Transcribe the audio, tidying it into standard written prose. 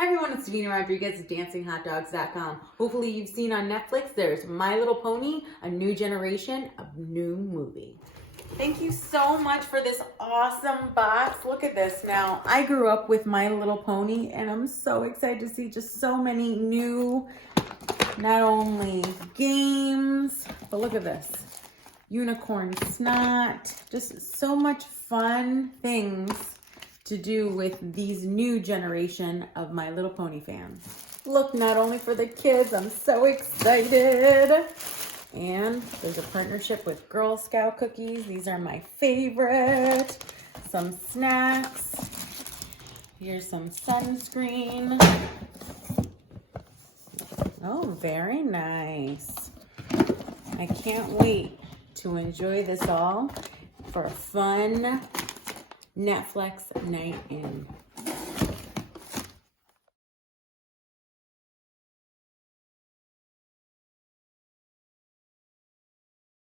Hi everyone, it's Davina Rodriguez of DancingHotDogs.com. Hopefully you've seen on Netflix, there's My Little Pony, a new generation, a new movie. Thank you so much for this awesome box. Look at this. Now, I grew up with My Little Pony and I'm so excited to see just so many new, not only games, but look at this. Unicorn snot, just so much fun things to do with these new generation of My Little Pony fans. Look, not only for the kids, I'm so excited. And there's a partnership with Girl Scout cookies. These are my favorite. Some snacks. Here's some sunscreen. Oh, very nice. I can't wait to enjoy this all for a fun Netflix night in.